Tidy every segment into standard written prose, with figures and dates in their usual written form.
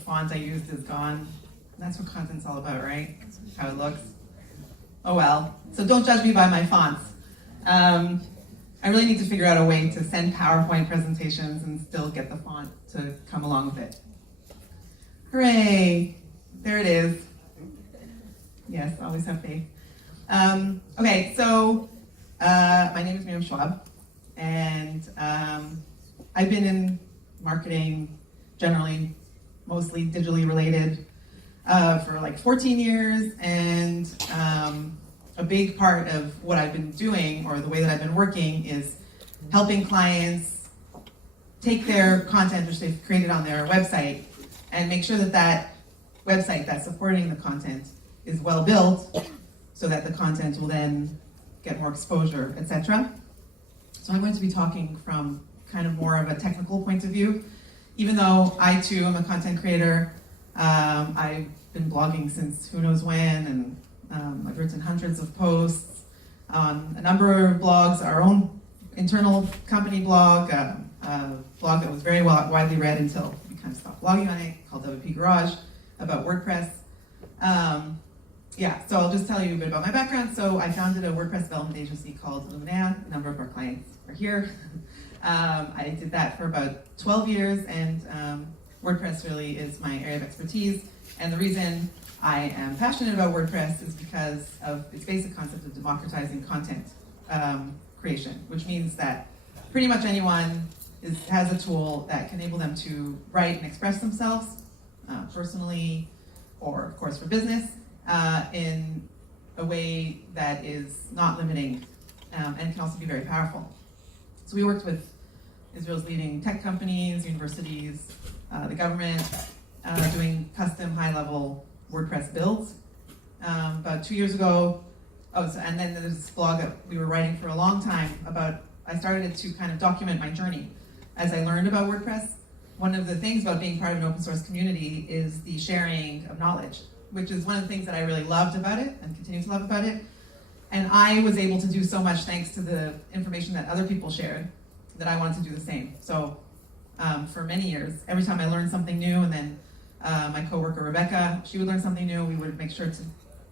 font I used is gone. That's what content's all about, right? How it looks. Oh well. So don't judge me by my fonts. I really need to figure out a way to send PowerPoint presentations and still get the font to come along with it. Hooray! There it is. Yes, always have faith. Okay, so my name is Miriam Schwab, and I've been in marketing generally, mostly digitally related, for like 14 years, and a big part of what I've been doing, or the way that I've been working, is helping clients take their content which they've created on their website and make sure that that website that's supporting the content is well built so that the content will then get more exposure, etc. So I'm going to be talking from kind of more of a technical point of view. Even though I too am a content creator, I've been blogging since who knows when, and I've written hundreds of posts on a number of blogs, our own internal company blog, a blog that was very widely read until we kind of stopped blogging on it, called WP Garage, about WordPress. So I'll just tell you a bit about my background. So I founded a WordPress development agency called Illumina. A number of our clients are here. I did that for about 12 years, and WordPress really is my area of expertise. And the reason I am passionate about WordPress is because of its basic concept of democratizing content creation, which means that pretty much anyone has a tool that can enable them to write and express themselves personally, or of course for business, in a way that is not limiting and can also be very powerful. So we worked with Israel's leading tech companies, universities, the government, doing custom high-level WordPress builds. About 2 years ago, and then there's this blog that we were writing for a long time about, I started it to kind of document my journey as I learned about WordPress. One of the things about being part of an open source community is the sharing of knowledge, which is one of the things that I really loved about it and continue to love about it. And I was able to do so much thanks to the information that other people shared that I wanted to do the same. So for many years, every time I learned something new, and then my coworker Rebecca, she would learn something new, we would make sure to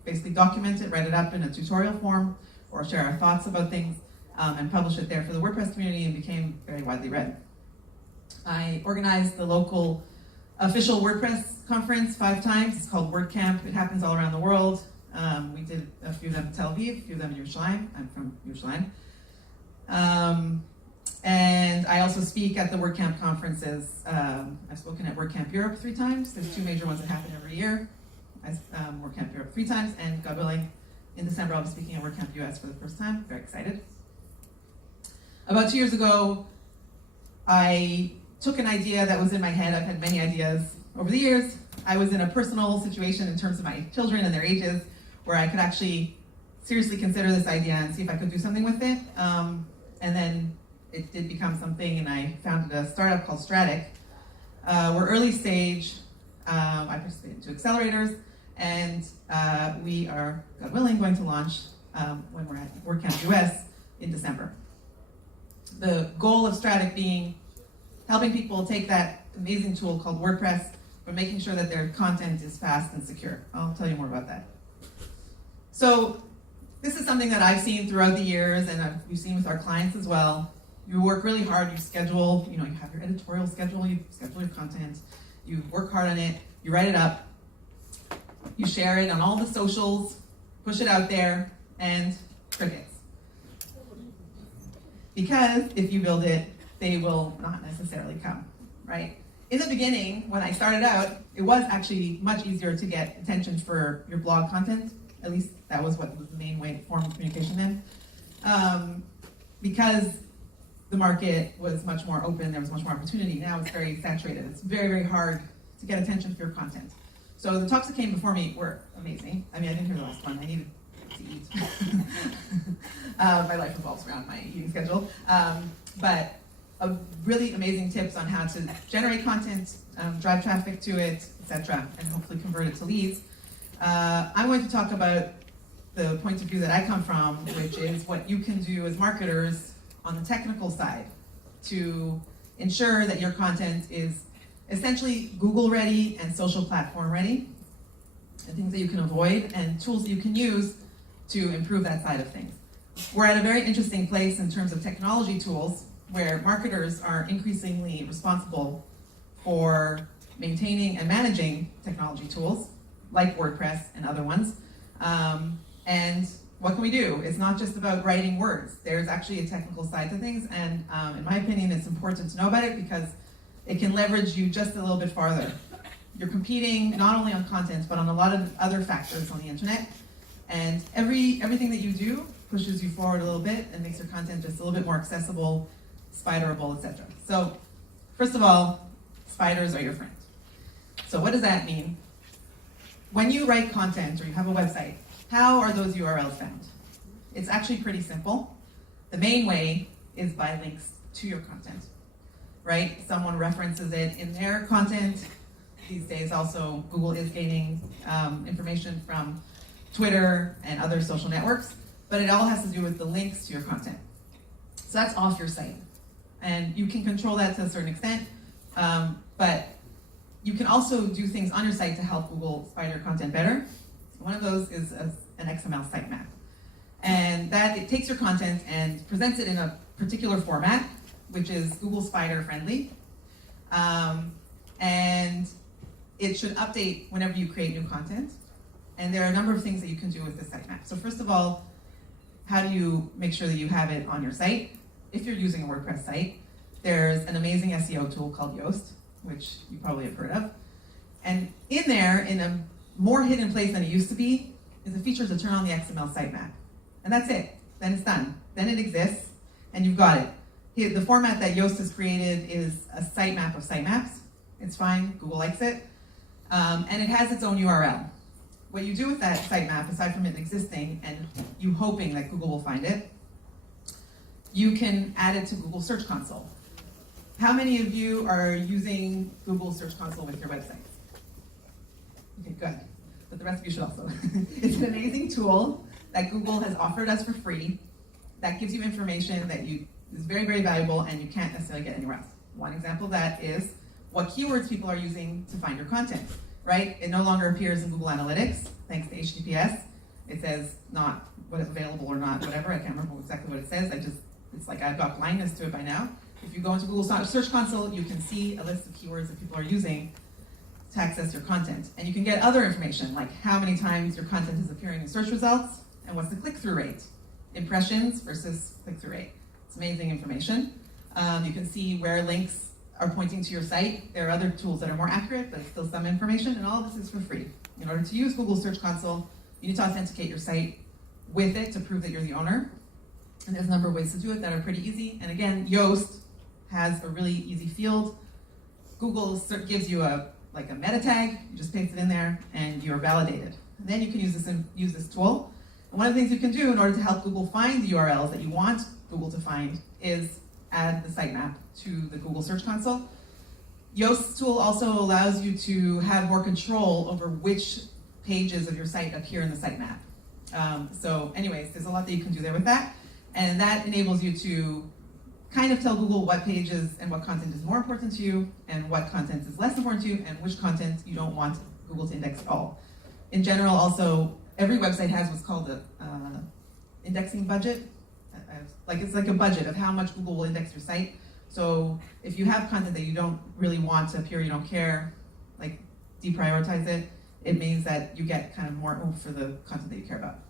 basically document it, write it up in a tutorial form, or share our thoughts about things, and publish it there for the WordPress community, and became very widely read. I organized the local official WordPress conference 5 times. It's called WordCamp. It happens all around the world. We did a few of them in Tel Aviv, a few of them in Yerushalayim. I'm from Yerushalayim. And I also speak at the WordCamp conferences. I've spoken at WordCamp Europe 3 times. There's 2 major ones that happen every year. WordCamp Europe 3 times, and God willing, in December I'll be speaking at WordCamp US for the first time. Very excited. About 2 years ago, I took an idea that was in my head. I've had many ideas over the years. I was in a personal situation in terms of my children and their ages where I could actually seriously consider this idea and see if I could do something with it. And then it did become something, and I founded a startup called Strattic. We're early stage. I participate in 2 accelerators, and we are, God willing, going to launch when we're at WordCamp US in December. The goal of Strattic being helping people take that amazing tool called WordPress, but making sure that their content is fast and secure. I'll tell you more about that. So this is something that I've seen throughout the years, and we've seen with our clients as well. You work really hard, you schedule, you have your editorial schedule, you schedule your content, you work hard on it, you write it up, you share it on all the socials, push it out there, and crickets. Because if you build it, they will not necessarily come, right? In the beginning, when I started out, it was actually much easier to get attention for your blog content. At least that was what was the main form of communication then. Because the market was much more open, there was much more opportunity. Now it's very saturated. It's very, very hard to get attention for your content. So the talks that came before me were amazing. I mean, I didn't hear the last one. I needed to eat. My life revolves around my eating schedule. But really amazing tips on how to generate content, drive traffic to it, etc., and hopefully convert it to leads. I'm going to talk about the point of view that I come from, which is what you can do as marketers on the technical side to ensure that your content is essentially Google ready and social platform ready, and things that you can avoid and tools that you can use to improve that side of things. We're at a very interesting place in terms of technology tools where marketers are increasingly responsible for maintaining and managing technology tools like WordPress and other ones. And what can we do? It's not just about writing words. There's actually a technical side to things, and in my opinion, it's important to know about it because it can leverage you just a little bit farther. You're competing not only on content, but on a lot of other factors on the internet, and everything that you do pushes you forward a little bit and makes your content just a little bit more accessible, spiderable, etc. So, first of all, spiders are your friend. So what does that mean? When you write content or you have a website, how are those URLs found? It's actually pretty simple. The main way is by links to your content, right? Someone references it in their content. These days also, Google is gaining information from Twitter and other social networks, but it all has to do with the links to your content. So that's off your site. And you can control that to a certain extent, but you can also do things on your site to help Google spider your content better. One of those is an XML sitemap. And that it takes your content and presents it in a particular format, which is Google Spider friendly. And it should update whenever you create new content. And there are a number of things that you can do with this sitemap. So first of all, how do you make sure that you have it on your site? If you're using a WordPress site, there's an amazing SEO tool called Yoast, which you probably have heard of. And in there, in a more hidden place than it used to be, is a feature to turn on the XML sitemap. And that's it. Then it's done. Then it exists, and you've got it. Here, the format that Yoast has created is a sitemap of sitemaps. It's fine. Google likes it. And it has its own URL. What you do with that sitemap, aside from it existing and you hoping that Google will find it, you can add it to Google Search Console. How many of you are using Google Search Console with your website? Okay, good. But the rest of you should also. It's an amazing tool that Google has offered us for free that gives you information that is very, very valuable and you can't necessarily get anywhere else. One example of that is what keywords people are using to find your content, right? It no longer appears in Google Analytics, thanks to HTTPS. It says not what is available or not, whatever. I can't remember exactly what it says. It's like I've got blindness to it by now. If you go into Google Search Console, you can see a list of keywords that people are using to access your content. And you can get other information, like how many times your content is appearing in search results, and what's the click-through rate, impressions versus click-through rate. It's amazing information. You can see where links are pointing to your site. There are other tools that are more accurate, but it's still some information, and all of this is for free. In order to use Google Search Console, you need to authenticate your site with it to prove that you're the owner. And there's a number of ways to do it that are pretty easy. And again, Yoast has a really easy field. Google gives you a meta tag. You just paste it in there, and you're validated. And then you can use this tool. And one of the things you can do in order to help Google find the URLs that you want Google to find is add the sitemap to the Google Search Console. Yoast's tool also allows you to have more control over which pages of your site appear in the sitemap. So anyways, there's a lot that you can do there with that. And that enables you to kind of tell Google what pages and what content is more important to you and what content is less important to you and which content you don't want Google to index at all. In general, also, every website has what's called an indexing budget. It's like a budget of how much Google will index your site. So if you have content that you don't really want to appear, you don't care, like deprioritize it, it means that you get kind of more oomph for the content that you care about.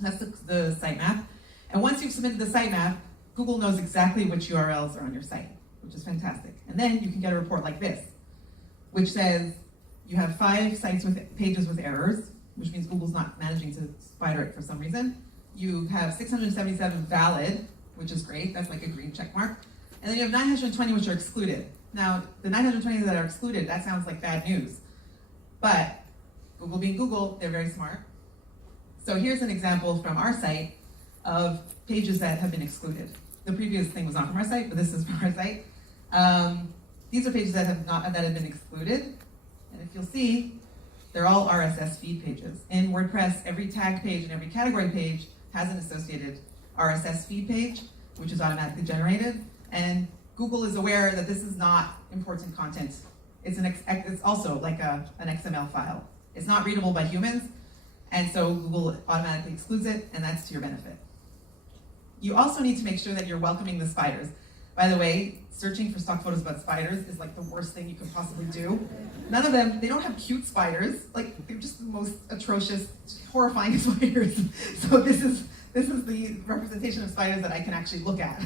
That's the sitemap. And once you've submitted the sitemap, Google knows exactly which URLs are on your site, which is fantastic. And then you can get a report like this, which says you have 5 sites with pages with errors, which means Google's not managing to spider it for some reason. You have 677 valid, which is great. That's like a green check mark. And then you have 920 which are excluded. Now, the 920 that are excluded, that sounds like bad news. But Google being Google, they're very smart. So here's an example from our site of pages that have been excluded. The previous thing was not from our site, but this is from our site. These are pages that have been excluded. And if you'll see, they're all RSS feed pages. In WordPress, every tag page and every category page has an associated RSS feed page, which is automatically generated. And Google is aware that this is not important content It's also like an XML file. It's not readable by humans, and so Google automatically excludes it, and that's to your benefit. You also need to make sure that you're welcoming the spiders. By the way, searching for stock photos about spiders is like the worst thing you could possibly do. None of them, they don't have cute spiders. Like, they're just the most atrocious, horrifying spiders. So this is the representation of spiders that I can actually look at.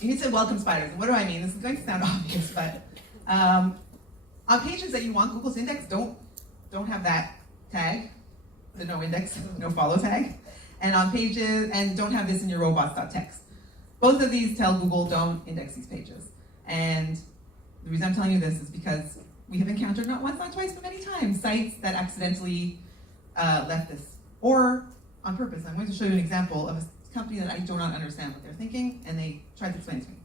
You need to welcome spiders. And what do I mean? This is going to sound obvious, but on pages that you want Google to index, don't have that tag, the no index, no follow tag. And on pages, and don't have this in your robots.txt. Both of these tell Google don't index these pages. And the reason I'm telling you this is because we have encountered not once, not twice, but many times sites that accidentally left this, or on purpose. I'm going to show you an example of a company that I do not understand what they're thinking, and they tried to explain it to me.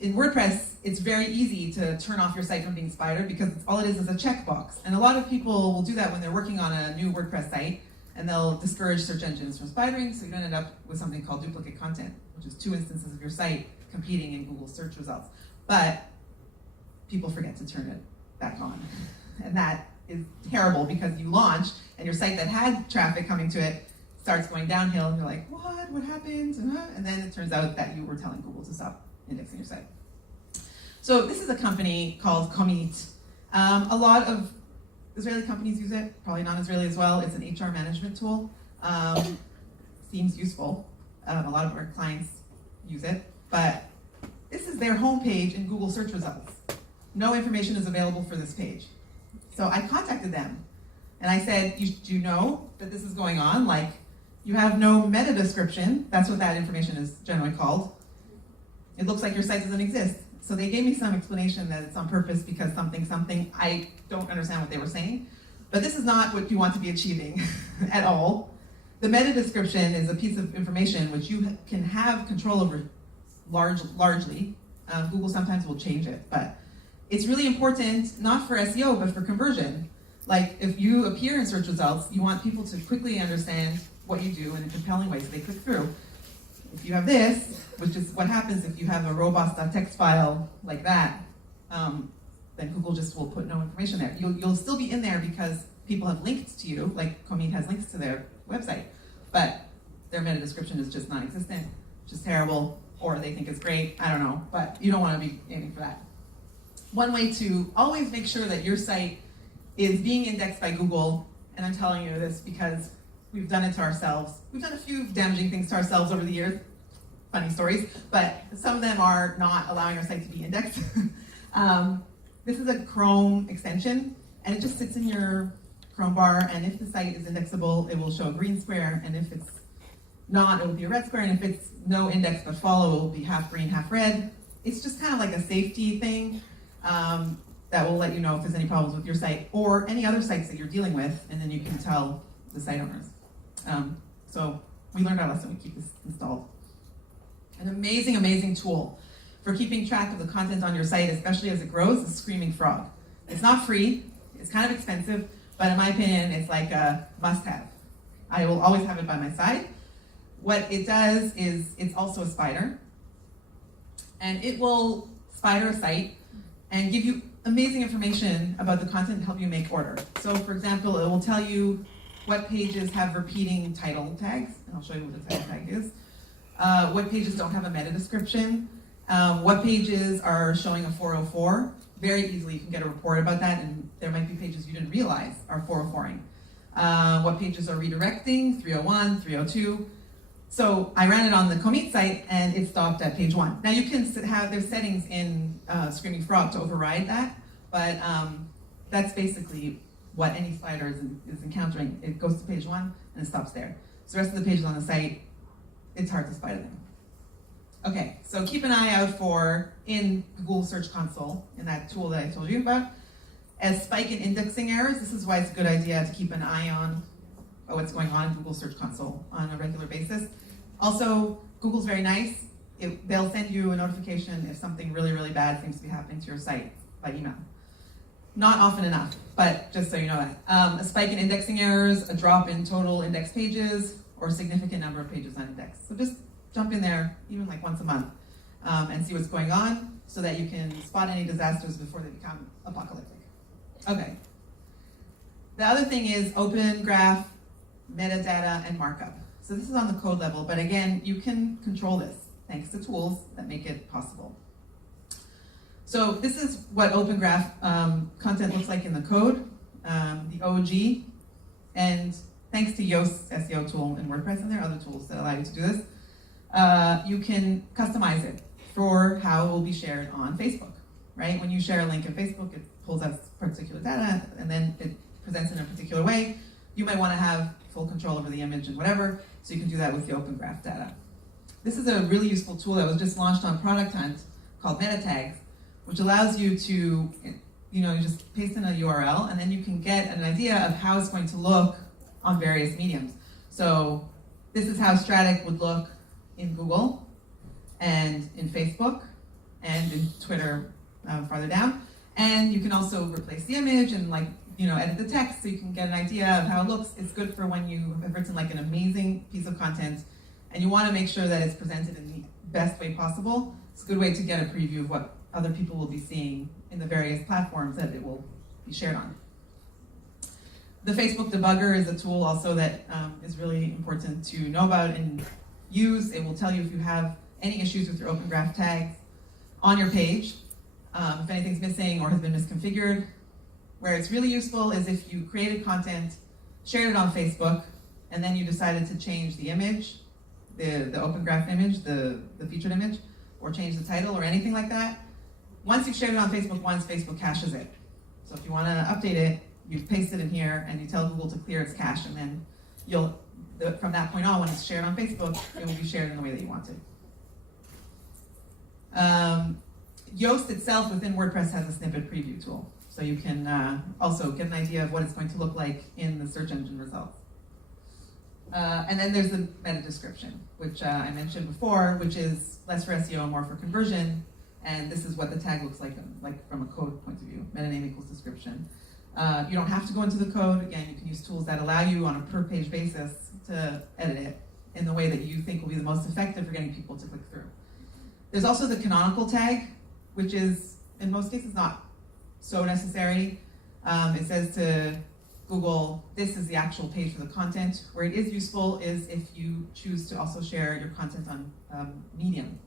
In WordPress, it's very easy to turn off your site from being spidered because all it is a checkbox. And a lot of people will do that when they're working on a new WordPress site, and they'll discourage search engines from spidering, so you don't end up with something called duplicate content, which is 2 instances of your site competing in Google search results. But people forget to turn it back on. And that is terrible because you launch, and your site that had traffic coming to it starts going downhill, and you're like, what happened? And then it turns out that you were telling Google to stop indexing your site. So this is a company called Commit. A lot of Israeli companies use it, probably non-Israeli as well. It's an HR management tool. Seems useful. A lot of our clients use it, but this is their homepage in Google search results. No information is available for this page. So I contacted them, and I said, do you know that this is going on? Like, you have no meta description. That's what that information is generally called. It looks like your site doesn't exist. So they gave me some explanation that it's on purpose because something. I don't understand what they were saying. But this is not what you want to be achieving at all. The meta description is a piece of information which you can have control over largely. Google sometimes will change it, but it's really important, not for SEO, but for conversion. Like, if you appear in search results, you want people to quickly understand what you do in a compelling way so they click through. If you have this, which is what happens if you have a robots.txt file like that, then Google just will put no information there. You'll still be in there because people have linked to you, like Commit has links to their website, but their meta description is just non-existent, which is terrible, or they think it's great, I don't know, but you don't want to be aiming for that. One way to always make sure that your site is being indexed by Google, and I'm telling you this because we've done it to ourselves. We've done a few damaging things to ourselves over the years, funny stories, but some of them are not allowing our site to be indexed. This is a Chrome extension, and it just sits in your Chrome bar, and if the site is indexable, it will show a green square, and if it's not, it will be a red square, and if it's no index but follow, it will be half green, half red. It's just kind of like a safety thing that will let you know if there's any problems with your site or any other sites that you're dealing with, and then you can tell the site owners. So we learned our lesson, we keep this installed. An amazing, amazing tool for keeping track of the content on your site, especially as it grows, is Screaming Frog. It's not free, it's kind of expensive, but in my opinion, it's like a must-have. I will always have it by my side. What it does is, it's also a spider, and it will spider a site and give you amazing information about the content and help you make order. So for example, it will tell you what pages have repeating title tags, and I'll show you what the title tag is. What pages don't have a meta description. What pages are showing a 404. Very easily you can get a report about that, and there might be pages you didn't realize are 404ing. What pages are redirecting, 301, 302. So I ran it on the Commit site, and it stopped at page 1. Now you can have, there's settings in Screaming Frog to override that, but that's basically what any spider is encountering. It goes to page 1 and it stops there. So the rest of the pages on the site, it's hard to spider them. Okay, so keep an eye out for, in Google Search Console, in that tool that I told you about, as spike in indexing errors. This is why it's a good idea to keep an eye on what's going on in Google Search Console on a regular basis. Also, Google's very nice. They'll send you a notification if something really, really bad seems to be happening to your site by email. Not often enough, but just so you know that. A spike in indexing errors, a drop in total index pages, or a significant number of pages unindexed. So just jump in there, even like once a month, and see what's going on. so that you can spot any disasters before they become apocalyptic. Okay. The other thing is open graph, metadata, and markup. So this is on the code level, but again, you can control this thanks to tools that make it possible. So this is what open graph content looks like in the code, the OG, and thanks to Yoast's SEO tool in WordPress, and there are other tools that allow you to do this, you can customize it for how it will be shared on Facebook, right? When you share a link in Facebook, it pulls out particular data, and then it presents in a particular way. You might want to have full control over the image and whatever, so you can do that with the open graph data. This is a really useful tool that was just launched on Product Hunt called meta tags, which allows you to, you just paste in a URL, and then you can get an idea of how it's going to look on various mediums. So this is how Strattic would look in Google, and in Facebook, and in Twitter farther down. And you can also replace the image and edit the text so you can get an idea of how it looks. It's good for when you have written an amazing piece of content and you want to make sure that it's presented in the best way possible. It's a good way to get a preview of what other people will be seeing in the various platforms that it will be shared on. The Facebook debugger is a tool also that is really important to know about and use. It will tell you if you have any issues with your open graph tags on your page, if anything's missing or has been misconfigured. Where it's really useful is if you created content, shared it on Facebook, and then you decided to change the image, the open graph image, the featured image, or change the title or anything like that. Once you've shared it on Facebook once, Facebook caches it. So if you want to update it, you paste it in here and you tell Google to clear its cache, and then from that point on, when it's shared on Facebook, it will be shared in the way that you want to. Yoast itself within WordPress has a snippet preview tool. So you can also get an idea of what it's going to look like in the search engine results. And then there's the meta description, which I mentioned before, which is less for SEO, more for conversion. And this is what the tag looks like from a code point of view. Meta name equals description. You don't have to go into the code. Again, you can use tools that allow you on a per page basis to edit it in the way that you think will be the most effective for getting people to click through. There's also the canonical tag, which is in most cases not so necessary. It says to Google, this is the actual page for the content. Where it is useful is if you choose to also share your content on Medium.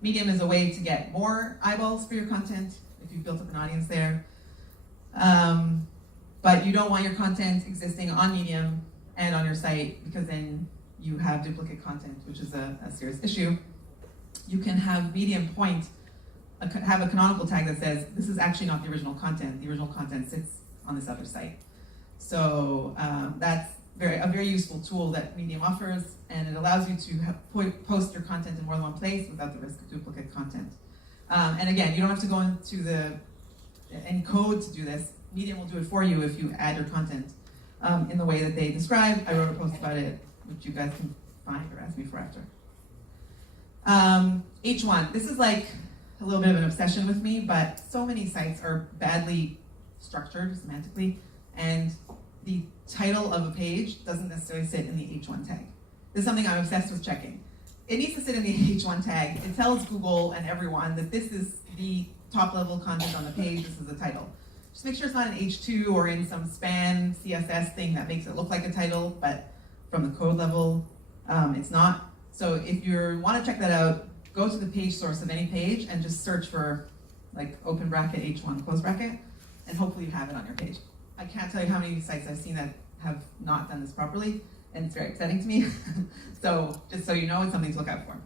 Medium is a way to get more eyeballs for your content if you've built up an audience there. But you don't want your content existing on Medium and on your site, because then you have duplicate content, which is a serious issue. You can have Medium have a canonical tag that says, this is actually not the original content. The original content sits on this other site. So that's a very useful tool that Medium offers, and it allows you to post your content in more than one place without the risk of duplicate content. And again, you don't have to go into any code to do this. Medium will do it for you if you add your content in the way that they describe. I wrote a post about it, which you guys can find or ask me for after. H1, this is like a little bit of an obsession with me, but so many sites are badly structured semantically, and the title of a page doesn't necessarily sit in the H1 tag. This is something I'm obsessed with checking. It needs to sit in the H1 tag. It tells Google and everyone that this is the top level content on the page, this is the title. Just make sure it's not an H2 or in some span CSS thing that makes it look like a title, but from the code level, it's not. So if you want to check that out, go to the page source of any page and just search for open bracket H1 close bracket, and hopefully you have it on your page. I can't tell you how many sites I've seen that have not done this properly, and it's very upsetting to me. So just so you know, it's something to look out for.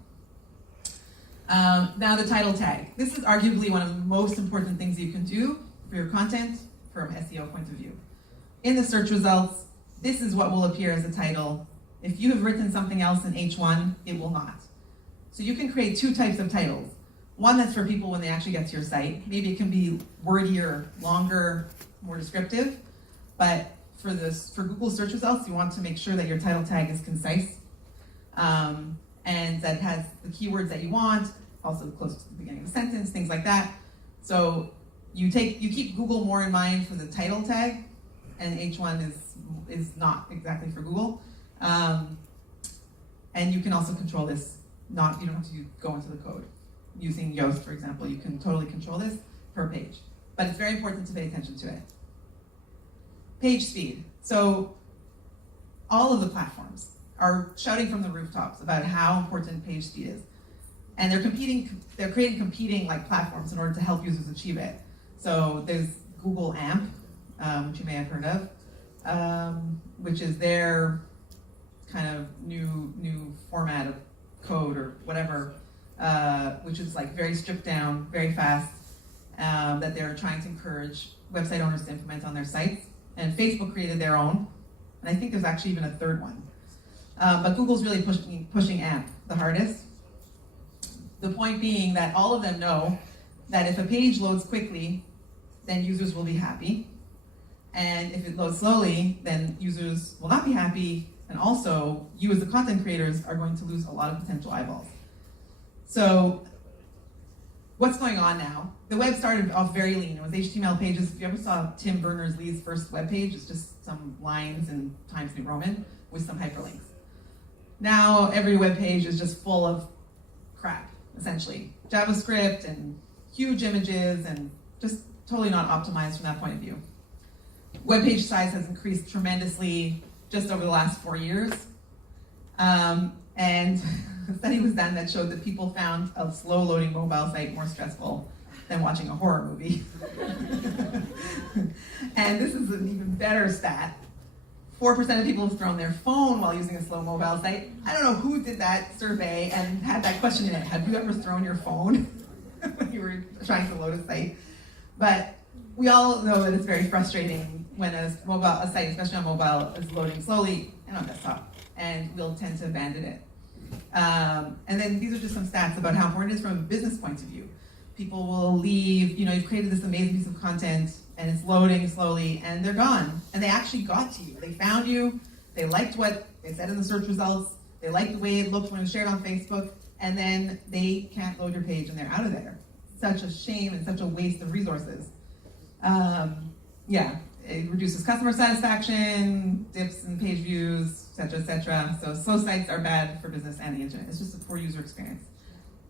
Now the title tag. This is arguably one of the most important things you can do for your content from an SEO point of view. In the search results, this is what will appear as a title. If you have written something else in H1, it will not. So you can create two types of titles. One that's for people when they actually get to your site. Maybe it can be wordier, longer, more descriptive. But for Google search results, you want to make sure that your title tag is concise and that has the keywords that you want, also close to the beginning of the sentence, things like that. So you keep Google more in mind for the title tag, and H1 is not exactly for Google. And you can also control this. You don't have to go into the code. using Yoast, for example, you can totally control this per page. But it's very important to pay attention to it. Page speed. So all of the platforms are shouting from the rooftops about how important page speed is. And they're creating competing like platforms in order to help users achieve it. So there's Google AMP, which you may have heard of, which is their kind of new format of code or whatever, which is like very stripped down, very fast, that they're trying to encourage website owners to implement on their sites. And Facebook created their own, and I think there's actually even a third one. But Google's really pushing AMP the hardest. The point being that all of them know that if a page loads quickly, then users will be happy. And if it loads slowly, then users will not be happy, and also you as the content creators are going to lose a lot of potential eyeballs. So what's going on now? The web started off very lean. It was HTML pages. If you ever saw Tim Berners-Lee's first web page, it's just some lines in Times New Roman with some hyperlinks. Now every web page is just full of crap, essentially. JavaScript and huge images and just totally not optimized from that point of view. Web page size has increased tremendously just over the last 4 years. And a study was done that showed that people found a slow-loading mobile site more stressful than watching a horror movie. And this is an even better stat. 4% of people have thrown their phone while using a slow mobile site. I don't know who did that survey and had that question in it. Have you ever thrown your phone when you were trying to load a site? But we all know that it's very frustrating when a site, especially on mobile, is loading slowly and on desktop, and we'll tend to abandon it. And then these are just some stats about how important it is from a business point of view. People will leave, you've created this amazing piece of content, and it's loading slowly, and they're gone. And they actually got to you. They found you, they liked what they said in the search results, they liked the way it looked when it was shared on Facebook, and then they can't load your page and they're out of there. Such a shame and such a waste of resources. It reduces customer satisfaction, dips in page views, et cetera, et cetera. So slow sites are bad for business and the internet. It's just a poor user experience.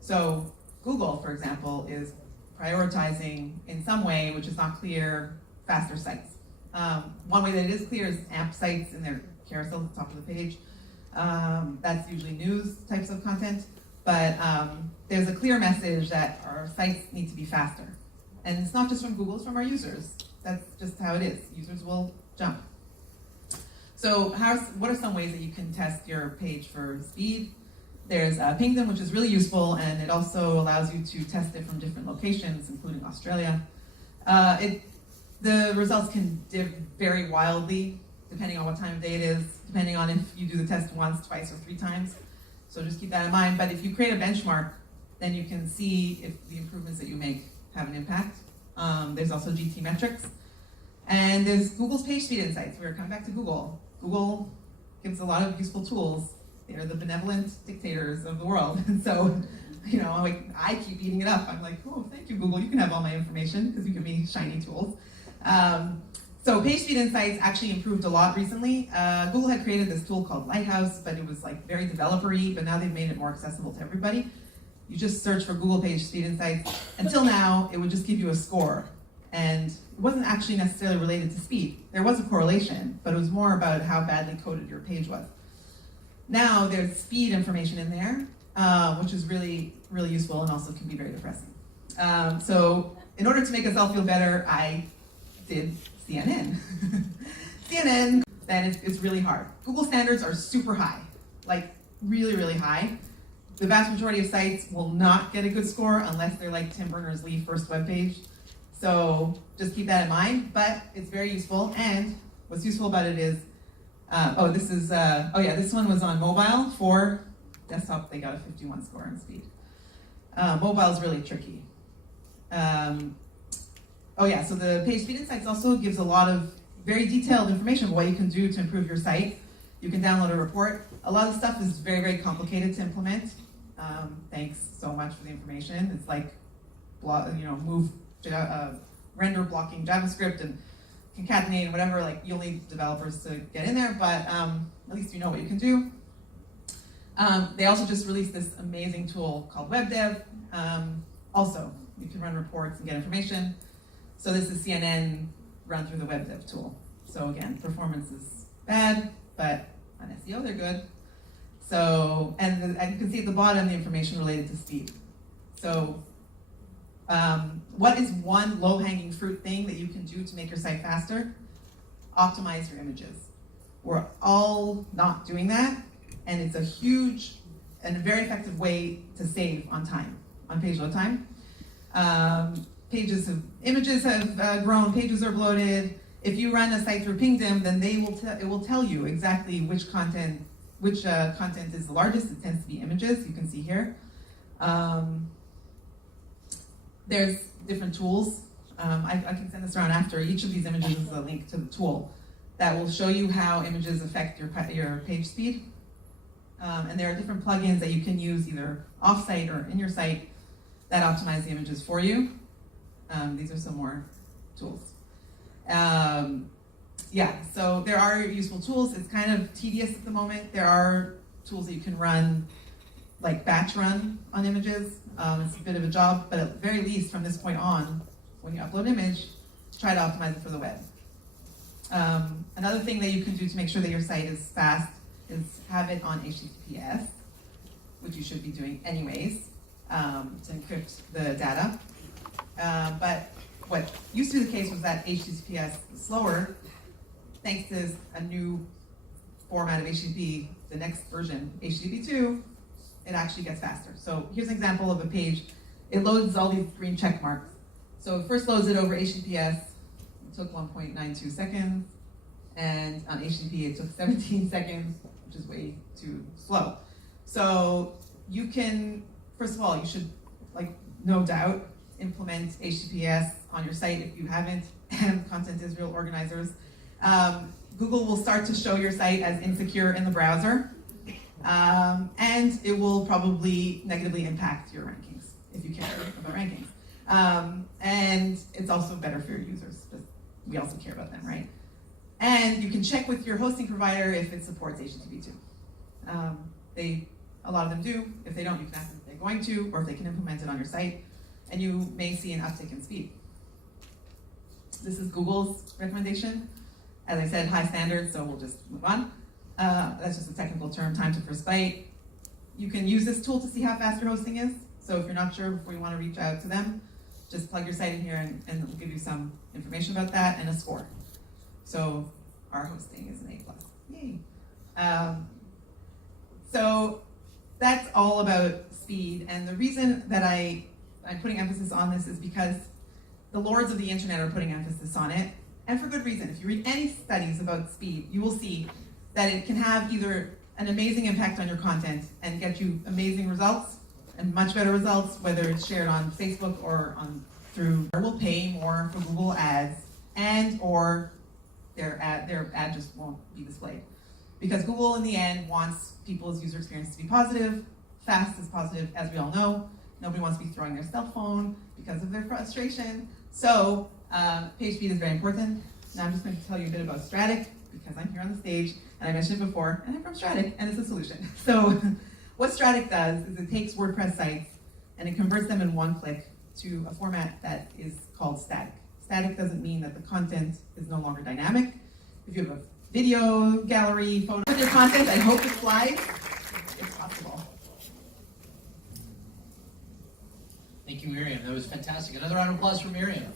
So Google, for example, is prioritizing in some way, which is not clear, faster sites. One way that it is clear is AMP sites in their carousel at the top of the page. That's usually news types of content, but there's a clear message that our sites need to be faster. And it's not just from Google, it's from our users. That's just how it is. Users will jump. So what are some ways that you can test your page for speed? There's Pingdom, which is really useful, and it also allows you to test it from different locations, including Australia. The results can differ very wildly, depending on what time of day it is, depending on if you do the test once, twice, or 3 times. So just keep that in mind. But if you create a benchmark, then you can see if the improvements that you make have an impact. There's also GT metrics. And there's Google's page speed insights. We're coming back to Google. Google gives a lot of useful tools. They're the benevolent dictators of the world. And so, I keep eating it up. I'm like, oh, thank you, Google. You can have all my information because you give me shiny tools. So page speed insights actually improved a lot recently. Google had created this tool called Lighthouse, but it was like very developer-y, but now they've made it more accessible to everybody. You just search for Google page speed insights. Until now, it would just give you a score. And it wasn't actually necessarily related to speed. There was a correlation, but it was more about how badly coded your page was. Now there's speed information in there, which is really, really useful and also can be very depressing. So in order to make us all feel better, I did CNN. CNN, that it's really hard. Google standards are super high, like really, really high. The vast majority of sites will not get a good score unless they're like Tim Berners-Lee first web page. So just keep that in mind, but it's very useful. And what's useful about it is, this one was on mobile. For desktop, they got a 51 score on speed. Mobile is really tricky. So the page speed insights also gives a lot of very detailed information of what you can do to improve your site. You can download a report. A lot of stuff is very, very complicated to implement. Thanks so much for the information. It's like, render blocking JavaScript and concatenate and whatever. Like, you'll need developers to get in there, but at least you know what you can do. They also just released this amazing tool called WebDev, Also, you can run reports and get information. So this is CNN run through the web dev tool. So again, performance is bad, but on SEO they're good. So, and you can see at the bottom the information related to speed. So what is one low-hanging fruit thing that you can do to make your site faster? Optimize your images. We're all not doing that, and it's a huge and a very effective way to save on time, on page load time. Images have grown, pages are bloated. If you run a site through Pingdom, then it will tell you exactly which content is the largest. It tends to be images, you can see here. There's different tools. I can send this around after. Each of these images is a link to the tool that will show you how images affect your page speed. And there are different plugins that you can use either off-site or in your site that optimize the images for you. These are some more tools. Yeah, so there are useful tools. It's kind of tedious at the moment. There are tools that you can run, like batch run on images. It's a bit of a job, but at the very least, from this point on, when you upload an image, try to optimize it for the web. Another thing that you can do to make sure that your site is fast is have it on HTTPS, which you should be doing anyways, to encrypt the data. But what used to be the case was that HTTPS was slower. Thanks to a new format of HTTP, the next version, HTTP2, it actually gets faster. So here's an example of a page. It loads all these green check marks. So it first loads it over HTTPS. It took 1.92 seconds. And on HTTP, it took 17 seconds, which is way too slow. So you can, first of all, you should, no doubt, implement HTTPS on your site if you haven't, and Content Israel organizers. Google will start to show your site as insecure in the browser, and it will probably negatively impact your rankings if you care about rankings. And it's also better for your users, but we also care about them, right? And you can check with your hosting provider if it supports HTTP2. A lot of them do. If they don't, you can ask them if they're going to, or if they can implement it on your site, and you may see an uptick in speed. This is Google's recommendation. As I said, high standards, so we'll just move on. That's just a technical term, time to first byte. You can use this tool to see how fast your hosting is. So if you're not sure before you want to reach out to them, just plug your site in here and it'll give you some information about that and a score. So our hosting is an A+. Yay. So that's all about speed. And the reason that I'm putting emphasis on this is because the lords of the internet are putting emphasis on it. And for good reason. If you read any studies about speed, you will see that it can have either an amazing impact on your content and get you amazing results and much better results, whether it's shared on Facebook or through, or will pay more for Google ads, and or their ad just won't be displayed. Because Google in the end wants people's user experience to be positive. Fast is positive, as we all know. Nobody wants to be throwing their cell phone because of their frustration. So page speed is very important. Now I'm just going to tell you a bit about Strattic, because I'm here on the stage, and I mentioned it before, and I'm from Strattic, and it's a solution. So what Strattic does is it takes WordPress sites, and it converts them in one click to a format that is called static. Static doesn't mean that the content is no longer dynamic. If you have a video gallery, photo with your content, I hope it flies. It's possible. Thank you, Miriam. That was fantastic. Another round of applause for Miriam.